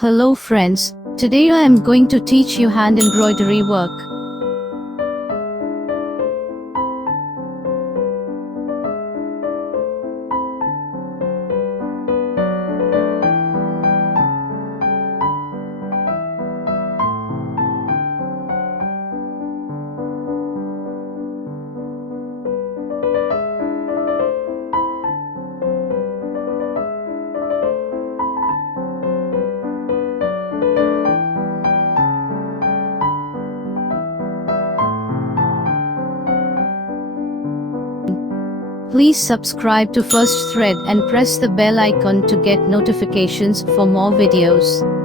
Hello friends, today I am going to teach you hand embroidery work. Please subscribe to FirstThread and press the bell icon to get notifications for more videos.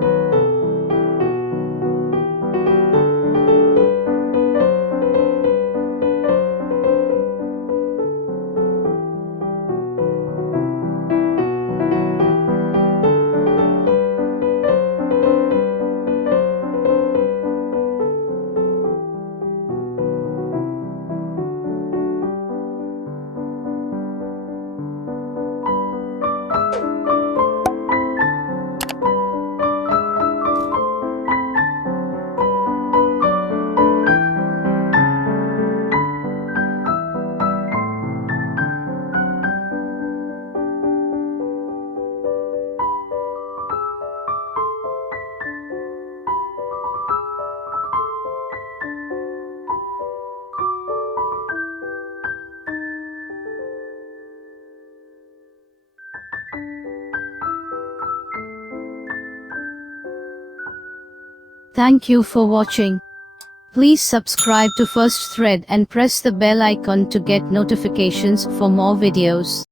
Thank you for watching. Please subscribe to FirstThread and press the bell icon to get notifications for more videos.